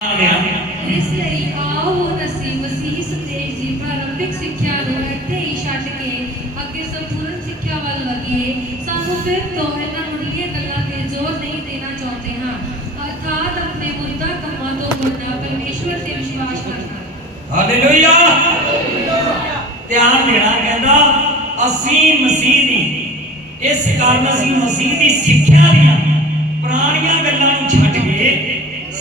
ਇਸ ਲਈ ਆਓ ਹੁਣ ਅਸੀਂ ਮਸੀਹ ਸੰਦੇਸ਼ ਦੀ ਪ੍ਰਾਰੰਭਿਕ ਸਿੱਖਿਆ ਨੂੰ ਇੱਥੇ ਹੀ ਛੱਡ ਕੇ ਅੱਗੇ ਸੰਪੂਰਨ ਸਿੱਖਿਆ ਵੱਲ ਵਧੀਏ ਸਾਨੂੰ ਫਿਰ ਤੋਂ ਇਹਨਾਂ ਮੁੱਢਲੀਆਂ ਗੱਲਾਂ ਤੇ ਜ਼ੋਰ ਨਹੀਂ ਦੇਣਾ ਚਾਹੁੰਦੇ ਹਾਂ ਅਰਥਾਤ ਆਪਣੇ ਮੁਰਦਾ ਕੰਮਾਂ ਤੋਂ ਮੁੜਨਾ ਪਰਮੇਸ਼ਵਰ ਤੇ ਵਿਸ਼ਵਾਸ ਕਰਨਾ ਹਾਲੇਲੂਇਆ ਧਿਆਨ ਦੇਣਾ ਕਹਿੰਦਾ ਅਸੀਂ ਮਸੀਹ ਦੀ ਇਸ ਕਾਰਨ ਅਸੀਂ ਮਸੀਹ ਦੀ ਸਿੱਖਿਆ ਦੀਆਂ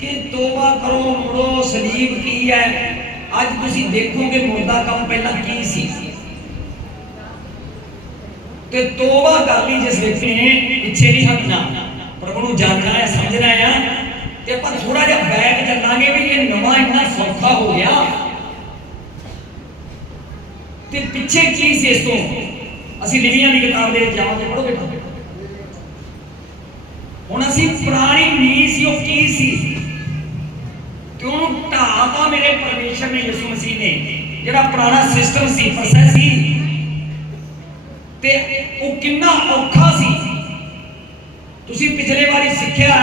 कि तोबा करो, मुड़ो, सलीब की है। आज अज देखो देखोगे मुर्दा काम पहला की सी। ते तोबा कर ली जिस व्यक्ति ने, पीछे नहीं हटना। प्रभु को जानना है, समझना है ते अपन थोड़ा जा बैक चलांगे भी, ये नवा इतना सौखा हो गया। ते पीछे की सी इस तो? असि लिविया की किताब ले जाओ ते पढ़ो बेटा। हुन असि पुरानी नीस यो की सी? ਕਿਉਂ ਢਾਤਾ ਮੇਰੇ ਪਰਮੇਸ਼ਰ ਨੇ ਯਿਸੂ ਮਸੀਹ ਨੇ, ਜਿਹੜਾ ਪੁਰਾਣਾ ਸਿਸਟਮ ਸੀ ਪ੍ਰੋਸੈਸ ਸੀ, ਤੇ ਉਹ ਕਿੰਨਾ ਔਖਾ ਸੀ। ਤੁਸੀਂ ਪਿਛਲੇ ਵਾਰੀ ਸਿੱਖਿਆ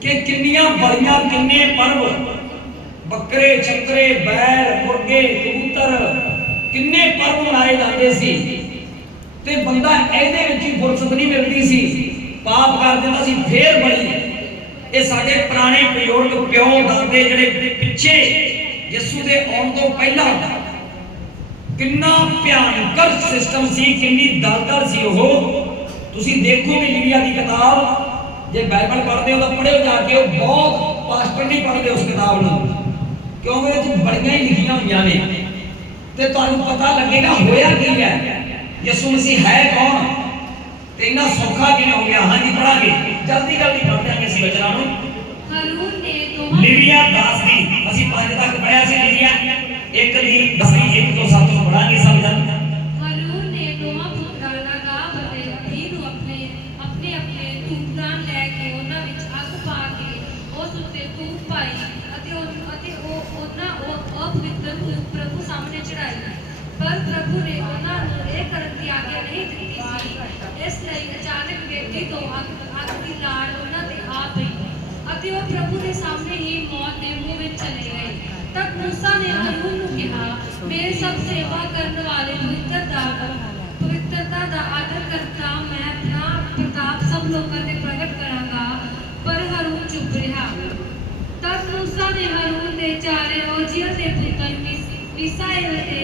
ਕਿ ਕਿੰਨੀਆਂ ਬਲੀਆਂ ਕਿੰਨੇ ਪਰਵ, ਬੱਕਰੇ ਚੱਕਰੇ ਬੈਲ, ਮੁਰਗੇ, ਕਬੂਤਰ, ਕਿੰਨੇ ਪਰਵ ਮਨਾਏ ਜਾਂਦੇ ਸੀ। ਤੇ ਬੰਦਾ ਇਹਦੇ ਵਿੱਚ ਹੀ ਫੁਰਸਤ ਨਹੀਂ ਮਿਲਦੀ ਸੀ। ਪਾਪ ਕਰ ਦਿੰਦਾ ਸੀ, ਫੇਰ ਬੜੀ ਇਹ ਸਾਡੇ ਪੁਰਾਣੇ ਬਜ਼ੁਰਗ ਪਿਓ ਦਾਦੇ ਜਿਹੜੇ ਪਿੱਛੇ ਯਿਸੂ ਦੇ ਆਉਣ ਤੋਂ ਪਹਿਲਾਂ ਕਿੰਨਾ ਭਿਆਨਕ ਸਿਸਟਮ ਸੀ, ਕਿੰਨੀ ਦਲਦਲ ਸੀ ਉਹ। ਤੁਸੀਂ ਦੇਖੋਗੇ ਲਿਬੀਆ ਦੀ ਕਿਤਾਬ, ਜੇ ਬਾਈਬਲ ਪੜ੍ਹਦੇ ਹੋ ਤਾਂ ਪੜ੍ਹਿਓ ਜਾ ਕੇ, ਉਹ ਬਹੁਤ ਪਾਸਟਰ ਨਹੀਂ ਪੜ੍ਹਦੇ ਉਸ ਕਿਤਾਬ ਨੂੰ। ਕਿਉਂਕਿ ਇਹ ਬੜੀਆਂ ਹੀ ਲਿਖੀਆਂ ਹੋਈਆਂ ਨੇ। ਤੇ ਤੁਹਾਨੂੰ ਪਤਾ ਲੱਗੇਗਾ ਹੋਇਆ ਕੀ ਹੈ। ਯਿਸੂ ਮਸੀਹ ਹੈ ਕੌਣ? ਤੇ ਇੰਨਾ ਸੌਖਾ ਕਿਵੇਂ ਹੋ ਗਿਆ? ਹਾਂਜੀ ਪੜਾਂਗੇ ਜਲਦੀ ਜਲਦੀ ਪੜ੍ਹ ਦਿਆਂਗੇ ਅਸੀਂ ਵਚਨਾਂ ਨੂੰ। ਹਰੂਨ ਨੇ ਦੋਵਾਂ ਲਿਵੀਆ ਦਾਸ ਦੀ ਅਸੀਂ ਪੰਜ ਤੱਕ ਪੜਿਆ ਸੀ ਲਿਵੀਆ। ਇੱਕ ਦੀ ਦਸਵੀਂ ਇੱਕ ਤੋਂ ਸੱਤ ਨੂੰ ਪੜਾਂਗੇ ਜਨ ਹਰੂਨ ਨੇ ਦੋਵਾਂ ਪੁੱਤਰਾਂ ਨਾਦਾਬ ਅਤੇ ਅਬੀ ਨੂੰ ਆਪਣੇ ਆਪਣੇ ਆਪਣੇ ਧੂਪਦਾਨ ਲੈ ਕੇ ਉਹਨਾਂ ਵਿੱਚ ਅੱਗ ਪਾ ਕੇ ਉਸ ਉੱਤੇ ਧੂਪ ਪਾਈ ਅਤੇ ਉਹ ਅਤੇ ਉਹ ਉਹਨਾਂ ਉਹ ਅਪਵਿੱਤਰ ਧੂਪ ਪ੍ਰਭੂ ਸਾਹਮਣੇ ਚੜਾਈ ਪਰ ਪ੍ਰਭੂ ਨੇ ਉਹਨਾਂ ਨੂੰ ਇਹ ਕਰਨ ਦੀ ਆਗਿਆ ਨਹੀਂ ਦਿੱਤੀ ਸੀ। ਇਸ ਲਈ ਅਚਾਨਕ ਵੇਦੀ ਤੋਂ ਅੱਗ ਅੱਗ ਦੀ ਲਾੜ ਉਹਨਾਂ ਤੇ ਆ ਪਈ ਅਤੇ ਉਹ ਪ੍ਰਭੂ ਦੇ ਸਾਹਮਣੇ ਹੀ ਮੌਤ ਦੇ ਮੂੰਹ ਵਿੱਚ ਚਲੇ ਗਏ ਤਦ ਮੂਸਾ ਨੇ ਹਰੂਨ ਨੂੰ ਕਿਹਾ ਮੇਰੇ ਸਭ ਸੇਵਾ ਕਰਨ ਵਾਲੇ ਪਵਿੱਤਰ ਦਾ ਪਵਿੱਤਰਤਾ ਦਾ ਆਦਰ ਕਰਤਾ ਮੈਂ ਆਪਣਾ ਪ੍ਰਤਾਪ ਸਭ ਲੋਕਾਂ ਤੇ ਪ੍ਰਗਟ ਕਰਾਂਗਾ ਪਰ ਹਰੂਨ ਚੁੱਪ ਰਿਹਾ ਤਦ ਮੂਸਾ ਨੇ ਹਰੂਨ ਦੇ ਚਾਰੇ ਰੋਜੀਆਂ ਦੇ ਪੁੱਤਰ ਮਿਸਾਇਲ ਤੇ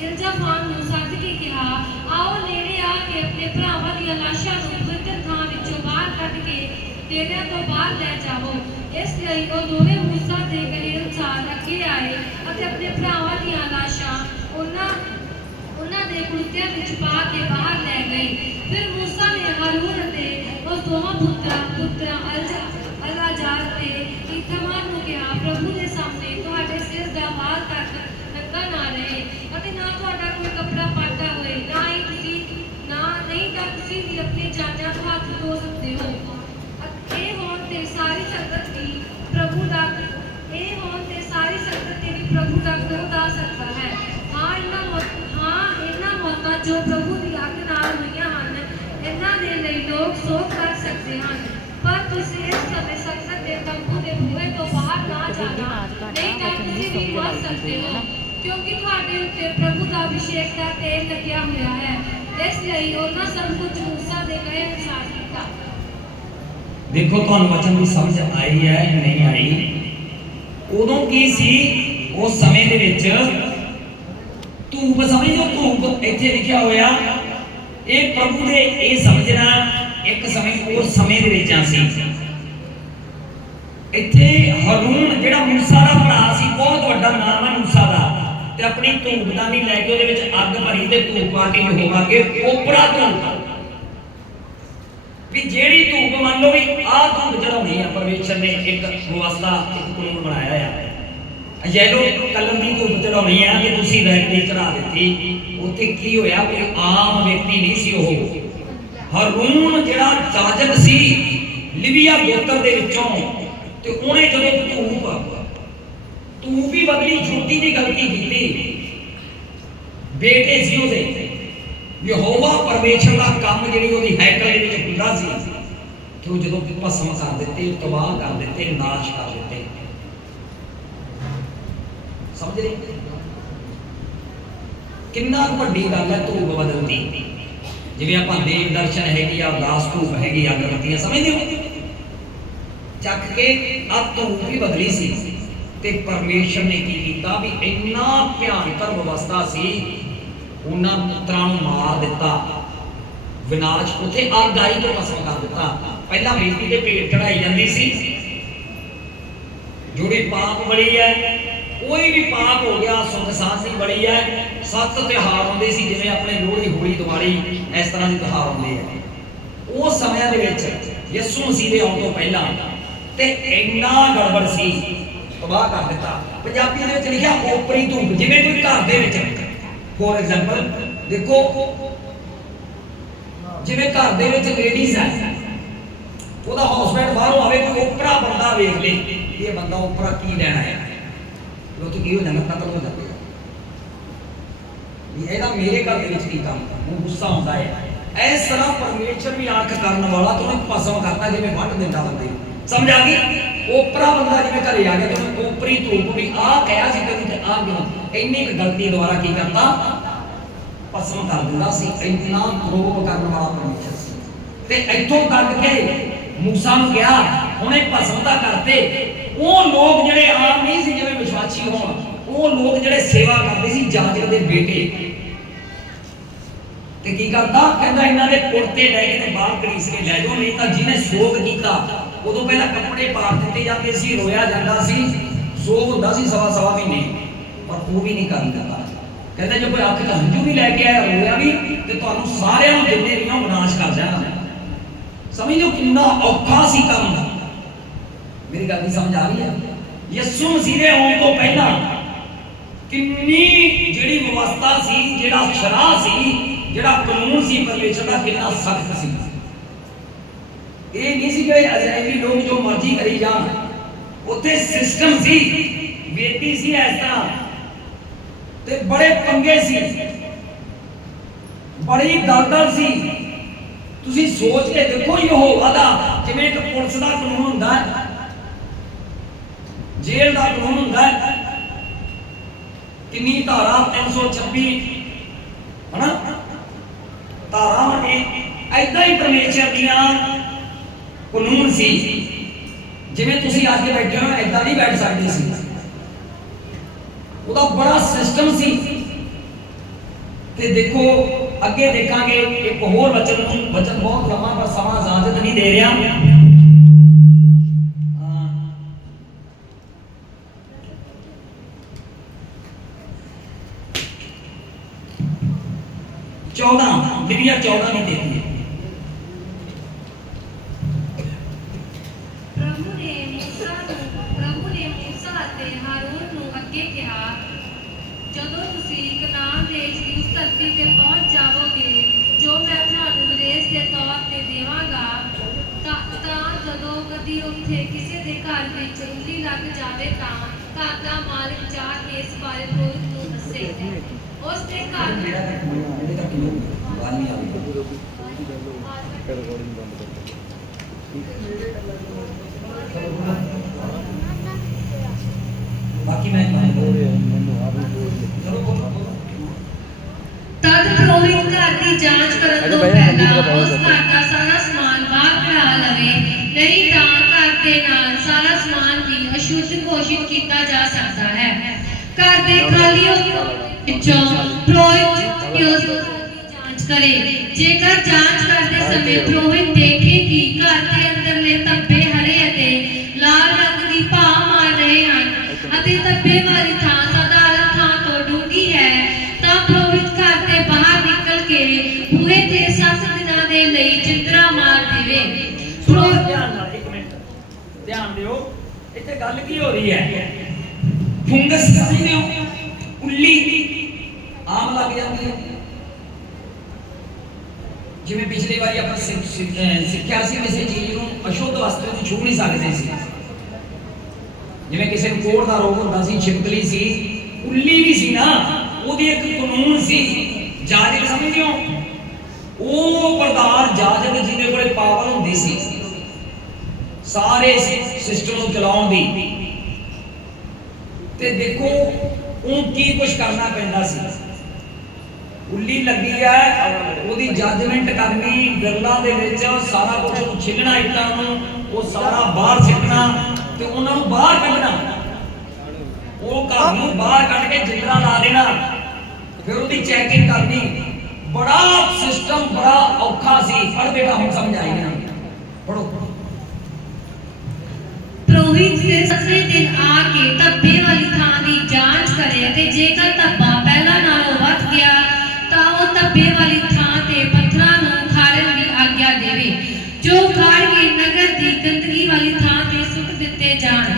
ਇਲਜ਼ਾਫਾਨ ਨੂੰ ਸੱਦ ਕੇ ਕਿਹਾ ਆਓ ਨੇੜੇ ਆ ਕੇ ਆਪਣੇ ਭਰਾਵਾਂ ਦੀਆਂ ਲਾਸ਼ਾਂ ਨੂੰ ਪਵਿੱਤਰ ਥਾਂ ਵਿੱਚੋਂ ਬਾਹਰ ਕੱਢ ਕੇ ਡੇਰਿਆਂ ਤੋਂ ਬਾਹਰ ਲੈ ਜਾਵੋ ਇਸ ਲਈ ਉਹ ਦੋਵੇਂ ਮੂਸਾ ਦੇ ਕਹੇ ਅਨੁਸਾਰ ਅੱਗੇ ਆਏ ਅਤੇ ਆਪਣੇ ਭਰਾਵਾਂ ਦੀਆਂ ਲਾਸ਼ਾਂ ਉਹਨਾਂ ਉਹਨਾਂ ਦੇ ਕੁਲਤਿਆਂ ਵਿੱਚ ਪਾ ਕੇ ਬਾਹਰ ਲੈ ਗਏ ਫਿਰ ਮੂਸਾ ਨੇ ਹਾਰੂਨ ਅਤੇ ਉਸ ਦੋਵਾਂ ਪੁੱਤਰਾਂ ਪੁੱਤਰਾਂ ਅਲਜਾ ਜੋ ਪ੍ਰਭੂ ਦੀ ਅੱਗ ਨਾਲ ਹੋਈਆਂ ਹਨ ਇਹਨਾਂ ਦੇ ਲਈ ਲੋਕ ਸੋਚ ਕਰ ਸਕਦੇ ਹਨ ਪਰ ਤੁਸੀਂ ਇਸ ਸਮੇਂ ਸੰਗਤ ਦੇ ਤੰਬੂ ਦੇ ਬੂਹੇ ਤੋਂ ਬਾਹਰ ਨਾ ਜਾਣਾ ਨਹੀਂ ਤਾਂ ਤੁਸੀਂ ਵੀ ਮਰ ਸਕਦੇ ਹੋ ਕਿਉਂਕਿ ਤੁਹਾਡੇ ਉੱਤੇ ਪ੍ਰਭੂ ਦਾ ਅਭਿਸ਼ੇਕ ਦਾ ਤੇਲ ਲੱਗਿਆ ਹੋਇਆ ਹੈ ਇਸ ਲਈ ਉਹਨਾਂ ਸਭ ਕੁਝ ਮੂਸਾ ਦੇ ਕਹੇ ਅਨੁਸਾਰ ਕੀਤਾ ਦੇਖੋ ਤੁਹਾਨੂੰ ਵਚਨ ਦੀ ਸਮਝ ਆਈ ਹੈ ਜਾਂ ਨਹੀਂ ਆਈ ਉਦੋਂ ਕੀ ਸੀ ਉਸ ਸਮੇਂ ਦੇ ਵਿੱਚ ਧੂਪ ਸਮਝੋ ਧੂਪ ਇੱਥੇ ਲਿਖਿਆ ਹੋਇਆ, ਇਹ ਪ੍ਰਭੂ ਦੇ ਇਹ ਸਮਝਣਾ ਇੱਕ ਸਮੇਂ ਉਸ ਸਮੇਂ ਦੇ ਵਿੱਚ ਆ ਸੀ ਇੱਥੇ ਹਰੂਨ ਜਿਹੜਾ ਮੂਸਾ ਦਾ ਭਰਾ ਸੀ, ਬਹੁਤ ਵੱਡਾ ਨਾਮ ਹੈ ਮੂਸਾ ਦਾ। ਤੇ ਆਪਣੀ ਧੂਪਦਾਨੀ ਲੈ ਕੇ ਉਹਦੇ ਵਿੱਚ ਅੱਗ ਭਰੀ ਤੇ ਧੂਪ ਪਾ ਕੇ ਹੋਵਾਂਗੇ ਕੋਪਰਾ ਧੂਪ। ਵੀ ਜਿਹੜੀ ਧੂਪ ਮੰਨ ਲਓ ਵੀ ਆਹ ਧੂਪ ਚੜਾਉਣੀ ਆ, ਪਰਮੇਸ਼ਰ ਨੇ ਇੱਕ ਵਿਵਸਥਾ ਇੱਕ ਕਾਨੂੰਨ ਬਣਾਇਆ ਆ। ਯੈਲੋ ਕਲਰ ਦੀ ਧੂਪ ਚੜਾਉਣੀ ਆ ਕਿ ਤੁਸੀਂ ਰੈਡ ਦੀ ਚੜਾ ਦਿੱਤੀ। ਉੱਥੇ ਕੀ ਹੋਇਆ ਕੋਈ ਆਮ ਵਿਅਕਤੀ ਨਹੀਂ ਸੀ ਉਹ। ਹਰੂਨ ਜਿਹੜਾ ਜਾਜਕ ਸੀ ਲਿਬੀਆ ਗੋਤਰ ਦੇ ਵਿੱਚੋਂ, ਤੇ ਉਹਨੇ ਜਦੋਂ ਧੂਪ ਧੂਪ ਹੀ ਬਦਲੀ, ਛੋਟੀ ਜੀ ਗਲਤੀ ਕੀਤੀ? ਬੇਟੇ ਸੀ ਉਹਦੇ। ਯਹੋਵਾ ਪਰਮੇਸ਼ਰ ਦਾ ਕੰਮ ਜਿਹੜੀ ਉਹਦੀ ਹੈਕਲ ਦੇ ਵਿੱਚ ਹੁੰਦਾ ਸੀ ਕਿ ਉਹ ਜਦੋਂ ਭਸਮ ਕਰ ਦਿੱਤੇ, ਤਬਾਹ ਕਰ ਦਿੱਤੇ, ਨਾਸ਼ ਕਰ ਦਿੱਤੇ। ਸਮਝ ਰਹੇ? ਕਿੰਨਾ ਵੱਡੀ ਗੱਲ ਹੈ ਧੂਪ ਬਦਲਦੀ ਜਿਵੇਂ ਆਪਾਂ ਦੇਵ ਦਰਸ਼ਨ ਹੈਗੀ ਆ ਅਰਦਾਸ ਧੂਪ ਹੈਗੀ ਆ, ਅਗਰਬੱਤੀਆਂ ਸਮਝਦੇ ਹੋ? ਚੱਕ ਕੇ ਆ ਧੂਪ ਵੀ ਬਦਲੀ ਸੀ ਤੇ ਪਰਮੇਸ਼ਰ ਨੇ ਕੀ ਕੀਤਾ ਵੀ ਇੰਨਾ ਭਿਆਨਕ ਵਿਵਸਥਾ ਸੀ, ਉਹਨਾਂ ਪੁੱਤਰਾਂ ਨੂੰ ਮਾਰ ਦਿੱਤਾ। ਵਿਨਾਸ਼ ਉਥੇ ਆਗਾਈ ਤੋਂ ਭਸਮ ਕਰ ਦਿੱਤਾ। ਪਹਿਲਾਂ ਬੇਟੀ ਦੇ ਭੇਟ ਚੜਾਈ ਜਾਂਦੀ ਸੀ। ਜਿਹੜੀ ਪਾਪ ਬੜੀ ਹੈ। ਕੋਈ ਵੀ ਪਾਪ ਹੋ ਗਿਆ, ਸੁਖ ਸਾਂਸੀ ਬੜੀ ਹੈ। ਸੱਤ ਤਿਉਹਾਰ ਹੁੰਦੇ ਸੀ, ਜਿਵੇਂ ਆਪਣੇ ਲੋਹੜੀ ਹੋਲੀ ਦੀਵਾਲੀ ਇਸ ਤਰ੍ਹਾਂ ਦੇ ਤਿਉਹਾਰ ਹੁੰਦੇ ਆ। ਉਸ ਸਮਿਆਂ ਦੇ ਵਿੱਚ ਯਿਸੂ ਮਸੀਹ ਦੇ ਆਉਣ ਤੋਂ ਪਹਿਲਾਂ ਤੇ ਇੰਨਾ ਗੜਬੜ ਸੀ, ਤਬਾਹ ਕਰ ਦਿੱਤਾ। ਪੰਜਾਬੀ ਦੇ ਵਿੱਚ ਲਿਖਿਆ ਓਪਰੀ ਧੂਪ ਜਿਵੇਂ ਕੋਈ ਘਰ ਦੇ ਵਿੱਚ। ਫੋਰ ਐਗਜ਼ਾਮਪਲ ਦੇਖੋ, ਜਿਵੇਂ ਘਰ ਦੇ ਵਿੱਚ ਲੇਡੀਜ਼ ਹੈ ਉਹਦਾ ਹਸਬੰਡ ਬਾਹਰੋਂ ਆਵੇ, ਕੋਈ ਓਪਰਾ ਬੰਦਾ ਵੇਖ ਲੇ, ਇਹ ਬੰਦਾ ਓਪਰਾ ਕੀ ਲੈਣਾ ਆਇਆ ਉਹ ਤਾਂ ਕੀ ਹੋ ਜਾਂਦਾ ਕਤਲ ਹੋ ਜਾਂਦਾ ਵੀ ਇਹਦਾ ਮੇਰੇ ਘਰ ਦੇ ਵਿੱਚ ਕੀ ਕੰਮ ਉਹ ਗੁੱਸਾ ਹੁੰਦਾ ਹੈ ਇਸ ਤਰ੍ਹਾਂ ਪਰਮੇਸ਼ਰ ਵੀ ਆਂਖ ਕਰਨ ਵਾਲਾ ਤੋਂ ਉਹਨੇ ਭਸਮ ਕਰਤਾ ਜਿਵੇਂ ਵੱਢ ਦਿੰਦਾ ਬੰਦੇ ਨੂੰ ਸਮਝ ਆ ਗਈ ਓਪਰਾ ਬੰਦਾ ਜਿਵੇਂ ਘਰੇ ਆ ਗਿਆ ਤੇ ਉਹਨੇ ਓਪਰੀ ਧੂਪ ਵੀ ਆਹ ਕਿਹਾ ਸੀ ਤੈਨੂੰ ਤੇ ਆਹ ਕਿਉਂ ਇੰਨੀ ਕੁ ਗਲਤੀ ਦੁਆਰਾ ਕੀ ਕਰਤਾ ਭਸਮ ਕਰ ਦਿੰਦਾ ਸੀ ਇੰਨਾ ਪ੍ਰੋਪ ਕਰਨ ਵਾਲਾ ਪਰਮੇਸ਼ਰ ਸੀ ਤੇ ਇੱਥੋਂ ਤੱਕ ਕਿ ਮੂਸਾ ਨੂੰ ਕਿਹਾ ਹੁਣੇ ਭਸਮ ਦਾ ਕਰਤੇ ਉਹ ਲੋਕ ਜਿਹੜੇ ਆਮ ਨਹੀਂ ਸੀ ਜਿਵੇਂ ਵਿਸ਼ਵਾਸੀ ਹੋਣ ਉਹ ਲੋਕ ਜਿਹੜੇ ਸੇਵਾ ਕਰਦੇ ਸੀ ਜਾਜਕ ਦੇ ਬੇਟੇ। ਤੇ ਕੀ ਕਰਦਾ? ਕਹਿੰਦਾ ਇਹਨਾਂ ਦੇ ਕੁੜਤੇ ਲੈ ਕੇ ਤੇ ਬਾਹਰ ਕਲੀਸ ਕੇ ਲੈ ਜਾਓ, ਨਹੀਂ ਤਾਂ ਜਿਹਨੇ ਸੋਗ ਕੀਤਾ, ਉਦੋਂ ਪਹਿਲਾਂ ਕੱਪੜੇ ਪਾੜ ਦਿੱਤੇ ਜਾਂਦੇ ਸੀ, ਰੋਇਆ ਜਾਂਦਾ ਸੀ। ਸੋਗ ਹੁੰਦਾ ਸੀ ਸਵਾ ਸਵਾ ਮਹੀਨੇ, ਪਰ ਉਹ ਵੀ ਨਹੀਂ ਕਰਨ ਕਹਿੰਦਾ ਜੇ ਕੋਈ ਅੱਖ ਚ ਹੰਝੂ ਵੀ ਲੈ ਕੇ ਆਇਆ, ਰੋਇਆ ਵੀ, ਤੇ ਤੁਹਾਨੂੰ ਸਾਰਿਆਂ ਨੂੰ ਜਿੰਨੇ ਵੀ ਉਹ ਵਿਨਾਸ਼ ਕਰ ਜਾਣਾ। ਸਮਝੋ ਕਿੰਨਾ ਔਖਾ ਸੀ ਕੰਮ। ਮੇਰੀ ਗੱਲ ਦੀ ਸਮਝ ਆ ਰਹੀ ਹੈ। ਯਿਸੂ ਮਸੀਹ ਦੇ ਆਉਣ ਤੋਂ ਪਹਿਲਾਂ ਕਿੰਨੀ ਜਿਹੜੀ ਵਿਵਸਥਾ ਸੀ, ਜਿਹੜਾ ਸ਼ਰਾ ਸੀ, ਜਿਹੜਾ ਕਾਨੂੰਨ ਸੀ, ਪਰਮੇਸ਼ਰ ਦਾ ਕਿੰਨਾ ਸਖਤ ਸੀ। ਇਹ ਨਹੀਂ ਸੀ ਕਿ ਅਜਨਬੀ ਲੋਕ ਜੋ ਮਰਜ਼ੀ ਕਰੀ ਜਾਣ। ਉੱਥੇ ਸਿਸਟਮ ਸੀ, ਵੇਦੀ ਸੀ ਇਸ ਤਰ੍ਹਾਂ। ਤੇ ਬੜੇ ਪੰਗੇ ਸੀ। ਬੜੀ ਦਲਦਲ ਸੀ। ਤੁਸੀਂ ਸੋਚ ਕੇ ਦੇਖੋ ਯਹੋਵਾ ਦਾ ਜਿਵੇਂ ਇੱਕ ਪੁਲਿਸ ਦਾ ਕਾਨੂੰਨ ਹੁੰਦਾ ਹੈ। ਜੇਲ੍ਹ ਦਾ ਕਾਨੂੰਨ ਹੁੰਦਾ ਹੈ। ਕਿੰਨੀ ਧਾਰਾ 326 ਹਨਾ? ਧਾਰਾ ਨੇ ਐਦਾਂ ਹੀ ਪਰਮੇਸ਼ਰ ਦੀਆਂ ਕਾਨੂੰਨ ਸੀ। ਜਿਵੇਂ ਤੁਸੀਂ ਅੱਜ ਬੈਠੇ ਹੋ ਐਦਾਂ ਨਹੀਂ ਬੈਠ ਸਕਦੇ ਸੀ। ਉਹਦਾ ਬੜਾ ਸਿਸਟਮ ਸੀ। ਤੇ ਦੇਖੋ, ਅੱਗੇ ਦੇਖਾਂਗੇ, ਇੱਕ ਹੋਰ ਵਚਨ ਨੂੰ, ਵਚਨ ਬਹੁਤ ਲੰਮਾ, ਪਰ ਸਮਾਂ ਇਜਾਜ਼ਤ ਨਹੀਂ ਦੇ ਰਿਹਾ। ਅਤੇ ਹਾਰੂਨ ਨੂੰ ਅੱਗੇ ਕਿਹਾ ਜਦੋਂ ਤੁਸੀਂ ਕਨਾਨ ਦੇਸ਼ ਦੀ ਉਸ ਧਰਤੀ ਤੇ ਪਹੁੰਚ ਜਾਵੋਗੇ ਜੋ ਮੈਂ ਤੁਹਾਨੂੰ ਵਿਦੇਸ਼ ਦੇ ਤੌਰ ਤੇ ਦੇਵਾਂਗਾ ਤਾਂ ਤਾਂ ਜਦੋਂ ਕਦੀ ਉੱਥੇ ਕਿਸੇ ਦੇ ਘਰ ਵਿੱਚ ਉਂਗਲੀ ਲੱਗ ਜਾਵੇ ਤਾਂ ਘਰ ਦਾ ਮਾਲਕ ਜਾ ਕੇ ਇਸ ਬਾਰੇ ਪੁਰਖ ਨੂੰ ਦੱਸੇ ਉਸ ਦੇ ਘਰ ਜਿਹੜਾ ਤੱਕ ਜਿਹੜੇ ਤੱਕ ਨੂੰ ਗੱਲ ਨਹੀਂ ਆਉਂਦੀ ਰਿਕਾਰਡਿੰਗ ਬੰਦ ਕਰ ਬਾਕੀ ਮੈਂ ਤੁਹਾਨੂੰ ਹੋ ਰਿਹਾ ਮੈਨੂੰ ਆ ਵੀ ਹੋ ਰਿਹਾ ਚਲੋ ਬੋਲੋ ਬੋਲੋ ਤਦ ਪ੍ਰੋਹਿਤ ਘਰ ਦੀ ਜਾਂਚ ਕਰਨ ਅੱਛਾ ਤੋਂ ਭਈਆ, ਮੰਡੀ ਪਹਿਲਾਂ ਦਾ ਉਸ ਬਹੁਤ ਘਰ ਦਾ ਸਾਰਾ ਸਮਾਨ ਬਾਹਰ ਕਢਾ ਲਵੇ ਨਹੀਂ ਤਾਂ ਘਰ ਦੇ ਨਾਲ ਸਾਰਾ ਸਮਾਨ ਵੀ ਅਸ਼ੁੱਧ ਘੋਸ਼ਿਤ ਕੀਤਾ ਜਾ ਸਕਦਾ ਹੈ ਘਰ ਦੇ ਖਾਲੀ ਵਿੱਚੋਂ ਪ੍ਰੋਹਿਤ ਨੇ ਉਸ ਘਰ ਦੀ ਜਾਂਚ ਕਰੇ। ਜੇਕਰ ਜਾਂਚ ਕਰਦੇ ਸਮੇਂ ਪ੍ਰੋਹਿਤ ਦੇਖੇ ਕਿ ਘਰ ਦੇ ਅੰਦਰਲੇ ਧੱਬੇ ਹਰੇ ਅਤੇ ਲਾਲ ਰੰਗ ਦੀ ਭਾਵ ਮਾਰ ਰਹੇ ਹਨ ਅਤੇ ਧੱਬੇ ਵਾਲੀ ਥਾਂ ਸਧਾਰਨ ਥਾਂ ਤੋਂ ਡੂੰਗੀ ਹੈ ਤਾਂ ਪ੍ਰੋਹਿਤ ਘਰ ਦੇ ਬਾਹਰ ਨਿਕਲ ਕੇ ਬੂਹੇ ਤੇ ਸੱਤ ਦਿਨਾਂ ਦੇ ਲਈ ਜਿੰਦਰਾ ਮਾਰ ਦੇਵੇ। ਧਿਆਨ ਨਾਲ ਇੱਕ ਮਿੰਟ। ਧਿਆਨ ਦਿਓ ਇੱਥੇ ਗੱਲ ਕੀ ਹੋ ਰਹੀ ਹੈ? ਫੰਗਸ ਤੁਸੀਂ ਨੇ ਪਿਛਲੀ ਵਾਰੀ ਆਪਾਂ ਸਿੱਖਿਆ ਸੀ ਕਿਸੇ ਚੀਜ਼ ਨੂੰ ਅਸ਼ੁੱਧ ਵਸਤੂ ਨੂੰ ਛੂ ਨਹੀਂ ਸਕਦੇ ਸੀ। ਜਿਵੇਂ ਕਿਸੇ ਨੂੰ ਕੋੜ ਦਾ ਰੋਗ ਹੁੰਦਾ ਸੀ, ਛਿਪਕਲੀ ਸੀ, ਉੱਲੀ ਵੀ ਸੀ ਨਾ, ਉਹਦੀ ਇੱਕ ਕਾਨੂੰਨ ਸੀ, ਜਾਜਕ ਸਮਝਦੇ ਹੋ? ਉਹ ਪ੍ਰਧਾਨ ਜਾਜਕ ਜਿਹਦੇ ਕੋਲੇ ਪਾਵਰ ਹੁੰਦੀ ਸੀ। ਸਾਰੇ ਸਿਸਟਮ ਨੂੰ ਚਲਾਉਣ ਦੀ। ਤੇ ਦੇਖੋ ਉਹ ਕੀ ਕੁਝ ਕਰਨਾ ਪੈਂਦਾ ਸੀ? ਉੱਲੀ ਲੱਗੀ ਹੈ। ਉਹਦੀ ਜੱਜਮੈਂਟ ਕਰਨੀ, ਗੱਲਾਂ ਦੇ ਵਿੱਚ ਸਾਰਾ ਕੁਝ ਨੂੰ ਛਿੱਲਣਾ ਇੱਟਾਂ ਨੂੰ, ਉਹ ਸਾਰਾ ਬਾਹਰ ਸਿੱਟਣਾ ਤੇ ਉਹਨਾਂ ਨੂੰ ਬਾਹਰ ਕੱਢਣਾ। ਉਹ ਘਰ ਨੂੰ ਬਾਹਰ ਕੱਢ ਕੇ ਜਿੰਦਰਾ ਲਾ ਦੇਣਾ, ਫਿਰ ਉਹਦੀ ਚੈਕਿੰਗ ਕਰਨੀ। ਬੜਾ ਸਿਸਟਮ ਬੜਾ ਔਖਾ ਸੀ ਪੜ ਬੇਟਾ ਹੁਣ ਸਮਝ ਆਈ ਨਾ। ਪੜੋ ਪ੍ਰੋਹਿਤ ਫਿਰ ਸੱਸੇ ਦਿਨ ਆ ਕੇ ਧੱਬੇ ਵਾਲੀ ਥਾਂ ਦੀ ਜਾਂਚ ਕਰੇ ਤੇ ਜੇਕਰ ਧੱਬਾ ਦਿੱਤੇ ਜਾਣ।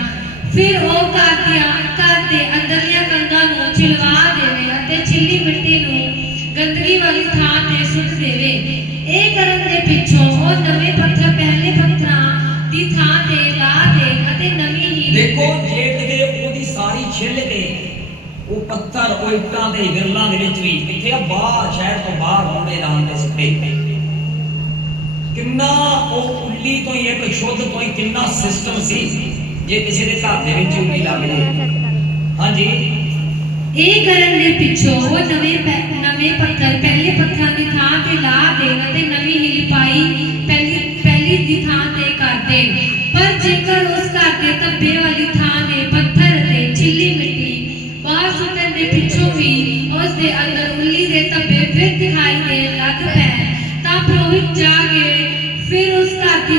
ਫਿਰ ਉਹ ਘਰ ਦੀਆਂ ਘਰ ਦੇ ਅੰਦਰਲੀਆਂ ਕੰਧਾਂ ਨੂੰ ਛਿਲਵਾ ਦੇਵੇ ਅਤੇ ਛਿੱਲੀ ਮਿੱਟੀ ਨੂੰ ਗੰਦਗੀ ਵਾਲੀ ਥਾਂ ਤੇ ਸੁੱਟ ਦੇਵੇ। ਇਹ ਕਰਨ ਦੇ ਪਿੱਛੋਂ ਉਹ ਨਵੇਂ ਪੱਥਰ, ਪਹਿਲੇ ਪੱਥਰਾਂ ਦੀ ਥਾਂ ਤੇ ਲਾ ਦੇ ਅਤੇ ਨਵੀਂ ਹੀ ਦੇਖੋ, ਜੇ ਕਿਤੇ ਉਹਦੀ ਸਾਰੀ ਛਿੱਲ ਕੇ ਉਹ ਪੱਥਰ ਉਹ ਇੱਟਾਂ ਦੇ ਗਿਰਲਾਂ ਦੇ ਵਿੱਚ ਵੀ ਕਿੱਥੇ ਆ ਬਾਹਰ, ਸ਼ਹਿਰ ਤੋਂ ਬਾਹਰ ਹੁੰਦੇ ਰਾਂ ਦੇ ਸਿੱਟੇ। ਕਿੰਨਾ ਉਹ ਉੱਲੀ ਤੋਂ ਹੀ ਇੱਕ ਸ਼ੁੱਧ ਤੋਂ ਹੀ ਕਿੰਨਾ ਸਿਸਟਮ ਸੀ, ਜੇ ਕਿਸੇ ਦੇ ਘਰ ਦੇ ਵਿੱਚ ਉੱਲੀ ਲੱਗ ਜੇ। ਹਾਂਜੀ। ਇਹ ਕਰਨ ਦੇ ਪਿੱਛੋਂ ਉਹ ਨਵੇਂ ਨਵੇਂ ਪੱਥਰ, ਪਹਿਲੇ ਪੱਥਰਾਂ ਦੀ ਥਾਂ ਤੇ ਲਾ ਦੇਣ ਤੇ ਨਵੀਂ ਹੀ ਪਾਈ।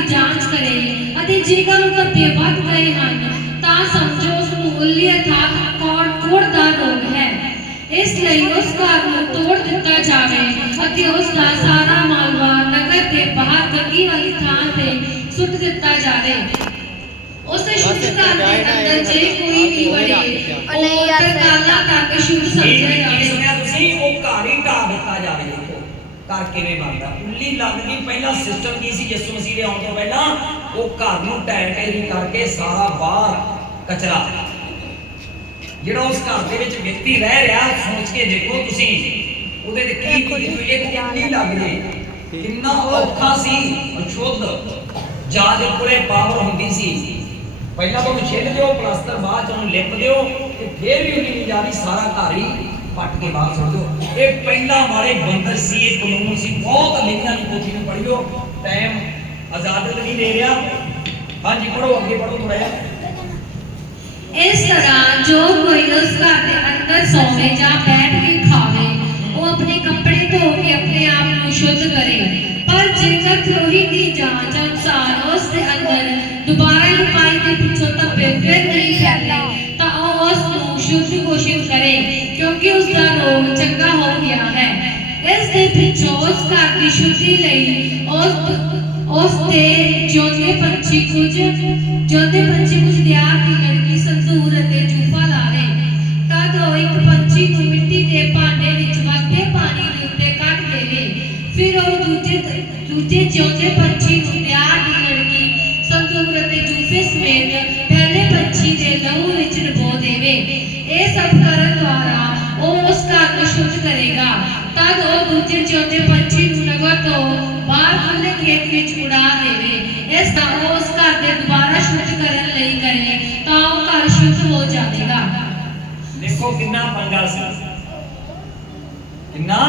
ਦੀ ਜਾਂਚ ਕਰੇ ਅਤੇ ਜੇਕਰ ਉਹ ਧੱਬੇ ਵੱਧ ਗਏ ਹਨ ਤਾਂ ਸਮਝੋ ਉਸ ਨੂੰ ਉੱਲੀ ਅਰਥਾਤ ਕੋੜ ਕੋੜ ਦਾ ਰੋਗ ਹੈ ਇਸ ਲਈ ਉਸ ਘਰ ਨੂੰ ਤੋੜ ਦਿੱਤਾ ਜਾਵੇ ਅਤੇ ਉਸ ਦਾ ਸਾਰਾ ਮਾਲਵਾ ਨਗਰ ਦੇ ਬਾਹਰ ਗੰਗੀ ਵਾਲੀ ਥਾਂ ਤੇ ਸੁੱਟ ਦਿੱਤਾ ਜਾਵੇ ਉਸ ਸ਼ੁੱਧ ਘਰ ਦੇ ਅੰਦਰ ਜੇ ਕੋਈ ਵੀ ਵੜੇ ਉਹ ਨਹੀਂ ਯਾਰ, ਸਹੀ ਕਰਤਾਲਾ ਤੱਕ ਸ਼ੁੱਧ ਇਹ ਸਮਝਿਆ ਇਹ ਜਾਵੇ ਘਰ ਕਿਵੇਂ ਬਣਦਾ? ਉੱਲੀ ਲੱਗ ਗਈ ਪਹਿਲਾ ਸਿਸਟਮ ਕੀ ਸੀ? ਯਿਸੂ ਮਸੀਹ ਦੇ ਆਉਣ ਤੋਂ ਪਹਿਲਾਂ ਉਹ ਘਰ ਨੂੰ ਢਹਿ ਢੇਰੀ ਕਰਕੇ ਸਾਰਾ ਬਾਹਰ ਕਚਰਾ। ਜਿਹੜਾ ਉਸ ਘਰ ਦੇ ਵਿੱਚ ਵਿਅਕਤੀ ਰਹਿ ਰਿਹਾ ਸੋਚ ਕੇ ਦੇਖੋ ਤੁਸੀਂ ਉਹਦੇ ਤੇ ਕੀ ਕੀ ਇੱਕ ਉੱਲੀ ਲੱਗ ਜੇ। ਕਿੰਨਾ ਔਖਾ ਸੀ ਅਸ਼ੁੱਧ। ਜਾਜ ਕੋਲੇ ਪਾਵਰ ਹੁੰਦੀ ਸੀ। ਪਹਿਲਾਂ ਉਹਨੂੰ ਛਿੱਲ ਦਿਓ ਪਲਾਸਟਰ ਬਾਅਦ ਚ ਉਹਨੂੰ ਲਿਪ ਦਿਓ ਤੇ ਫੇਰ ਵੀ ਉਹਦੀ ਨਿਜਾਰੀ ਸਾਰਾ ਘਰ ਹੀ ਪੱਟ ਕੇ ਬਾਹਰ ਸੁੱਟ ਦਿਓ ਇਹ ਪਹਿਲਾਂ ਵਾਲੇ ਬੰਦਰ ਸੀ ਇਹ ਕਾਨੂੰਨ ਸੀ ਬਹੁਤ ਲਿਖਿਆ ਦੀ ਪੋਥੀ ਨੂੰ ਪੜ੍ਹਿਓ ਟਾਈਮ ਆਜ਼ਾਦ ਨਹੀਂ ਦੇ ਰਿਹਾ ਹਾਂਜੀ ਪੜੋ ਅੱਗੇ ਪੜੋ ਥੋੜਾ ਜਿਹਾ ਇਸ ਤਰ੍ਹਾਂ ਜੋ ਕੋਈ ਉਸ ਘਰ ਦੇ ਅੰਦਰ ਸੌਵੇ ਜਾਂ ਬੈਠ ਕੇ ਖਾਵੇ ਉਹ ਆਪਣੇ ਕੱਪੜੇ ਧੋ ਕੇ ਆਪਣੇ ਆਪ ਨੂੰ ਸ਼ੁੱਧ ਕਰੇ ਪਰ ਜੇਕਰ ਪ੍ਰੋਹਿਤ ਦੀ ਜਾਂਚ ਅਨੁਸਾਰ ਉਸ ਦੇ ਅੰਦਰ ਦੁਬਾਰਾ ਲੁਕਾਈ ਦੇ ਪਿੱਛੋਂ ਧੱਬੇ ਫਿਰ ਨਹੀਂ ਫੈਲੇ ਤਾਂ ਉਹ ਉਸ ਨੂੰ ਸ਼ੁੱਧ ਘੋਸ਼ਿਤ ਇਸ ਦੇ ਪਿੱਛੋਂ ਉਸ ਘਰ ਦੀ ਸ਼ੁੱਧੀ ਲਈ ਉਸ ਉਸ ਤੇ ਜਿਉਂਦੇ ਪੰਛੀ ਕੁਝ ਜਿਉਂਦੇ ਪੰਛੀ ਕੁਝ ਦਿਆਰ ਦੀ ਲੜਕੀ ਸੰਦੂਰ ਅਤੇ ਜੂਫਾ ਲਾਵੇ ਤਦ ਉਹ ਇੱਕ ਪੰਛੀ ਨੂੰ ਮਿੱਟੀ ਦੇ ਭਾਂਡੇ ਵਿੱਚ ਵਗਦੇ ਪਾਣੀ ਦੇ ਉੱਤੇ ਕੱਢ ਦੇਵੇ ਫਿਰ ਉਹ ਦੂਜੇ ਦੂਜੇ ਜਿਉਂਦੇ ਪੰਛੀ ਨੂੰ ਦਿਆਰ ਦੀ ਲੜਕੀ ਸੰਦੂਰ ਅਤੇ ਜੂਫੇ ਸਮੇਤ ਪਹਿਲੇ ਪੰਛੀ ਦੇ ਲਹੂ ਵਿੱਚ ਡਬੋ ਦੇਵੇ ਇਹ ਸਭ ਕਰਨ ਦੁਆਰਾ वो उसका अनुशोध करेगा। तद वो दूजे चौथे पंछी चुनगा तो बार खुले खेत के छुड़ा देवे। ऐसा वो उसका दे दोबारा शुद्ध करन नहीं करे तो उसका शुद्ध हो जाएगा। देखो कितना पंगा सा। कितना?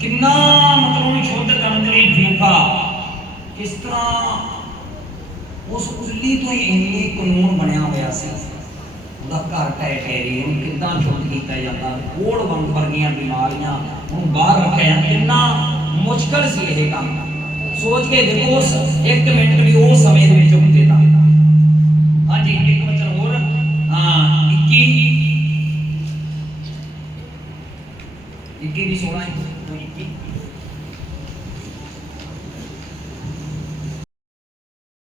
कितना मतलब शुद्ध करने के लिए झूठा किस तरह? उस उजली तो ही इन्नी कानून बनया ਉਹਦਾ ਘਰ ਟੈ ਟੈਰੀ ਉਹਨੂੰ ਕਿੱਦਾਂ ਸ਼ੁੱਧ ਕੀਤਾ ਜਾਂਦਾ? ਕੋੜ ਵਾਂਗ ਵਰਗੀਆਂ ਬਿਮਾਰੀਆਂ ਉਹਨੂੰ ਬਾਹਰ ਰੱਖਿਆ। ਕਿੰਨਾ ਮੁਸ਼ਕਲ ਸੀ ਇਹ ਕੰਮ। ਸੋਚ ਕੇ ਦੇਖੋ ਉਸ 1 ਮਿੰਟ ਵੀ ਉਸ ਸਮੇਂ ਦੇ ਵਿੱਚ ਹੁੰਦੇ ਤਾਂ। ਹਾਂਜੀ, ਇੱਕ ਵਚਨ ਹੋਰ। ਹਾਂ 21 21 ਦੀ 16 21